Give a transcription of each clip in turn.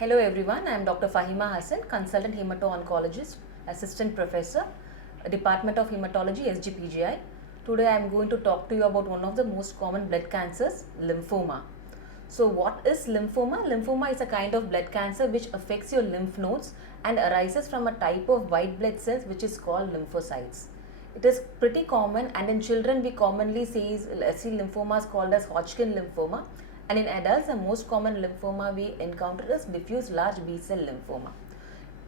Hello everyone, I am Dr. Faheema Hasan, Consultant Hemato-Oncologist, Assistant Professor, Department of Hematology, SGPGI. Today I am going to talk to you about one of the most common blood cancers, lymphoma. So what is lymphoma? Lymphoma is a kind of blood cancer which affects your lymph nodes and arises from a type of white blood cells which is called lymphocytes. It is pretty common, and in children we commonly see lymphomas called as Hodgkin lymphoma, and in adults the most common lymphoma we encounter is diffuse large B cell lymphoma.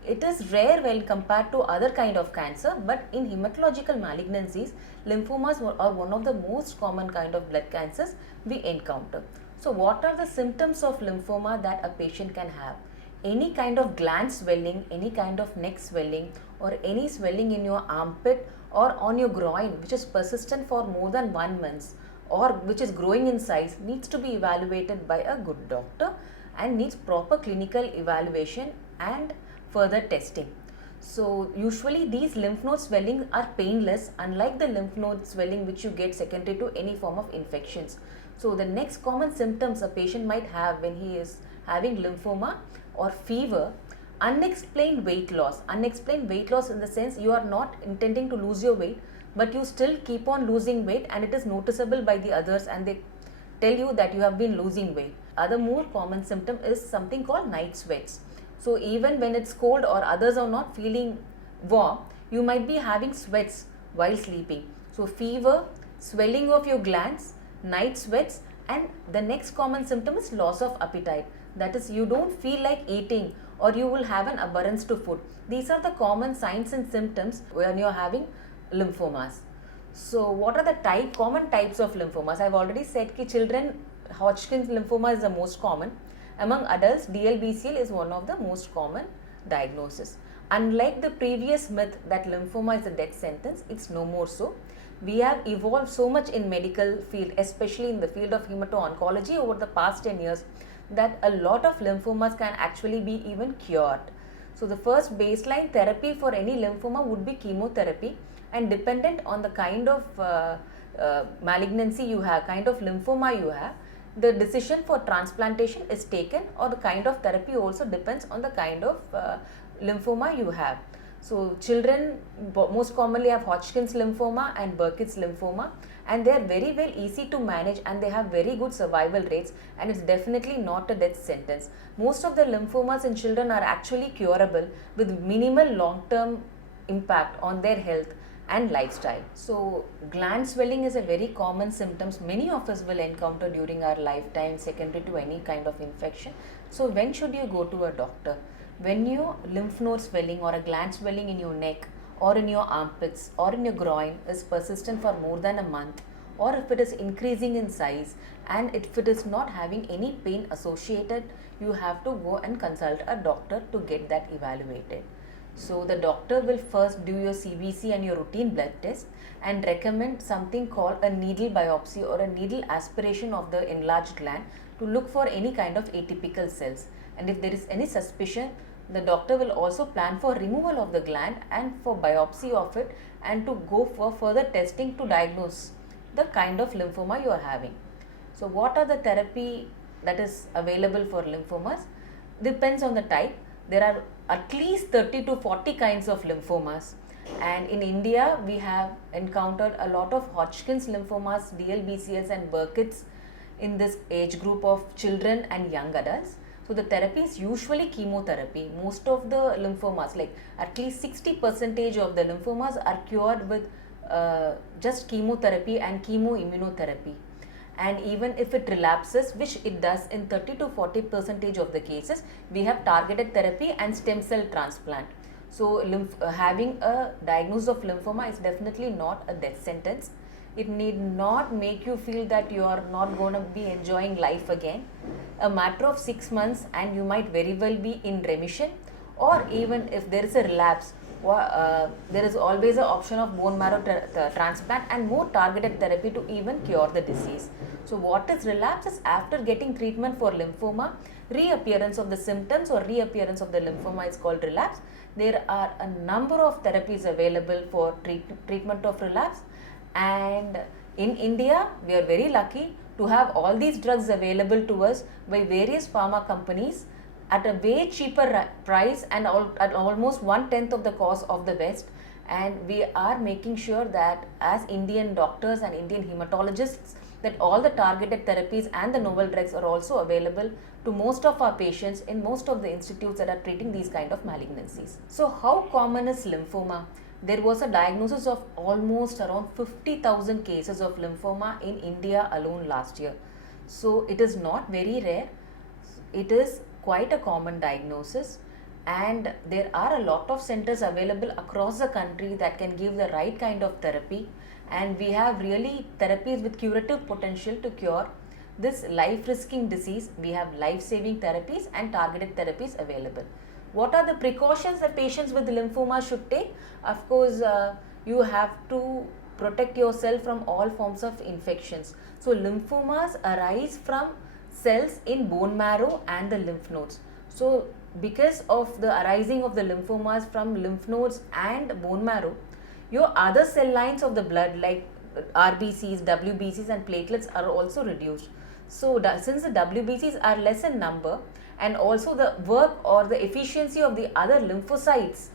It is rare when compared to other kind of cancer, but in hematological malignancies, lymphomas are one of the most common kind of blood cancers we encounter. So what are the symptoms of lymphoma that a patient can have? Any kind of gland swelling, any kind of neck swelling, or any swelling in your armpit or on your groin which is persistent for more than 1 month or which is growing in size needs to be evaluated by a good doctor and needs proper clinical evaluation and further testing. So usually these lymph node swelling are painless, unlike the lymph node swelling which you get secondary to any form of infections. So the next common symptoms a patient might have when he is having lymphoma or fever, unexplained weight loss. Unexplained weight loss in the sense you are not intending to lose your weight, but you still keep on losing weight and it is noticeable by the others and they tell you that you have been losing weight. Other more common symptom is something called night sweats. So even when it's cold or others are not feeling warm, you might be having sweats while sleeping. So fever, swelling of your glands, night sweats, and the next common symptom is loss of appetite. That is, you don't feel like eating or you will have an abhorrence to food. These are the common signs and symptoms when you are having lymphomas. So what are the common types of lymphomas? I have already said that children, Hodgkin's lymphoma is the most common. Among adults, DLBCL is one of the most common diagnosis. Unlike the previous myth that lymphoma is a death sentence, it's no more so. We have evolved so much in medical field, especially in the field of hemato-oncology over the past 10 years, that a lot of lymphomas can actually be even cured. So the first baseline therapy for any lymphoma would be chemotherapy, and dependent on the kind of malignancy you have, kind of lymphoma you have, the decision for transplantation is taken, or the kind of therapy also depends on the kind of lymphoma you have. So children most commonly have Hodgkin's lymphoma and Burkitt's lymphoma, and they are very well easy to manage and they have very good survival rates, and it's definitely not a death sentence. Most of the lymphomas in children are actually curable with minimal long-term impact on their health and lifestyle. So gland swelling is a very common symptoms many of us will encounter during our lifetime secondary to any kind of infection. So when should you go to a doctor? When your lymph node swelling or a gland swelling in your neck or in your armpits or in your groin is persistent for more than a month, or if it is increasing in size and if it is not having any pain associated, you have to go and consult a doctor to get that evaluated. So the doctor will first do your CBC and your routine blood test and recommend something called a needle biopsy or a needle aspiration of the enlarged gland to look for any kind of atypical cells. And if there is any suspicion, the doctor will also plan for removal of the gland and for biopsy of it, and to go for further testing to diagnose the kind of lymphoma you are having. So what are the therapy that is available for lymphomas? Depends on the type. There are at least 30 to 40 kinds of lymphomas, and in India we have encountered a lot of Hodgkin's lymphomas, DLBCLs and Burkitt's in this age group of children and young adults. So the therapy is usually chemotherapy. Most of the lymphomas, like at least 60% of the lymphomas are cured with just chemotherapy and chemoimmunotherapy. And even if it relapses, which it does in 30 to 40% of the cases, we have targeted therapy and stem cell transplant. So having a diagnosis of lymphoma is definitely not a death sentence. It need not make you feel that you are not going to be enjoying life again. A matter of 6 months and you might very well be in remission, or even if there is a relapse, there is always an option of bone marrow transplant and more targeted therapy to even cure the disease. So what is relapse is after getting treatment for lymphoma, reappearance of the symptoms or reappearance of the lymphoma is called relapse. There are a number of therapies available for treatment of relapse, and in India we are very lucky to have all these drugs available to us by various pharma companies at a way cheaper price and at almost 1/10 of the cost of the West. And we are making sure that as Indian doctors and Indian hematologists, that all the targeted therapies and the novel drugs are also available to most of our patients in most of the institutes that are treating these kind of malignancies. So how common is lymphoma? There was a diagnosis of almost around 50,000 cases of lymphoma in India alone last year. So it is not very rare. It is quite a common diagnosis, and there are a lot of centers available across the country that can give the right kind of therapy, and we have really therapies with curative potential to cure this life risking disease. We have life saving therapies and targeted therapies available. What are the precautions that patients with lymphoma should take? Of course, you have to protect yourself from all forms of infections. So lymphomas arise from cells in bone marrow and the lymph nodes. So because of the arising of the lymphomas from lymph nodes and bone marrow, your other cell lines of the blood like RBCs, WBCs and platelets are also reduced. So since the WBCs are less in number, and also the work or the efficiency of the other lymphocytes,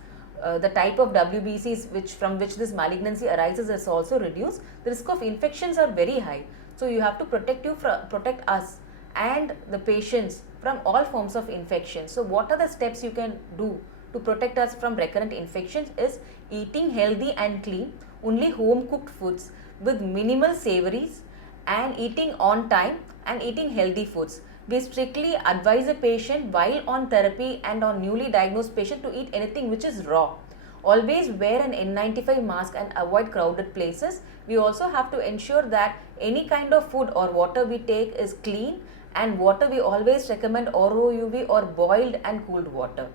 the type of WBCs from which this malignancy arises is also reduced, the risk of infections are very high. So you have to protect us and the patients from all forms of infection. So what are the steps you can do to protect us from recurrent infections is eating healthy and clean, only home cooked foods with minimal savories, and eating on time and eating healthy foods. We strictly advise a patient while on therapy and on newly diagnosed patient to eat anything which is raw. Always wear an N95 mask and avoid crowded places. We also have to ensure that any kind of food or water we take is clean, and water we always recommend ROUV or boiled and cooled water.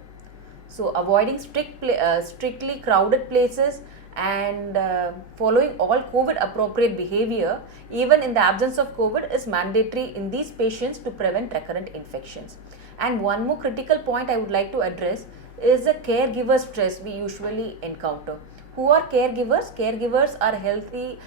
So avoiding strictly crowded places and following all COVID appropriate behavior even in the absence of COVID is mandatory in these patients to prevent recurrent infections. And one more critical point I would like to address is the caregiver stress we usually encounter. Who are caregivers? Caregivers are healthy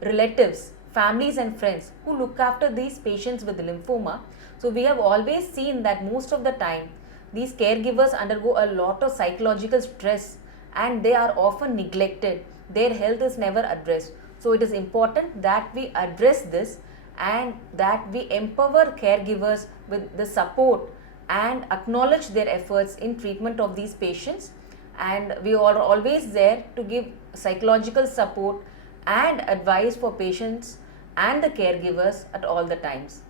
relatives, families and friends who look after these patients with lymphoma. So we have always seen that most of the time these caregivers undergo a lot of psychological stress and they are often neglected. Their health is never addressed. So it is important that we address this and that we empower caregivers with the support and acknowledge their efforts in treatment of these patients. And we are always there to give psychological support and advice for patients and the caregivers at all the times.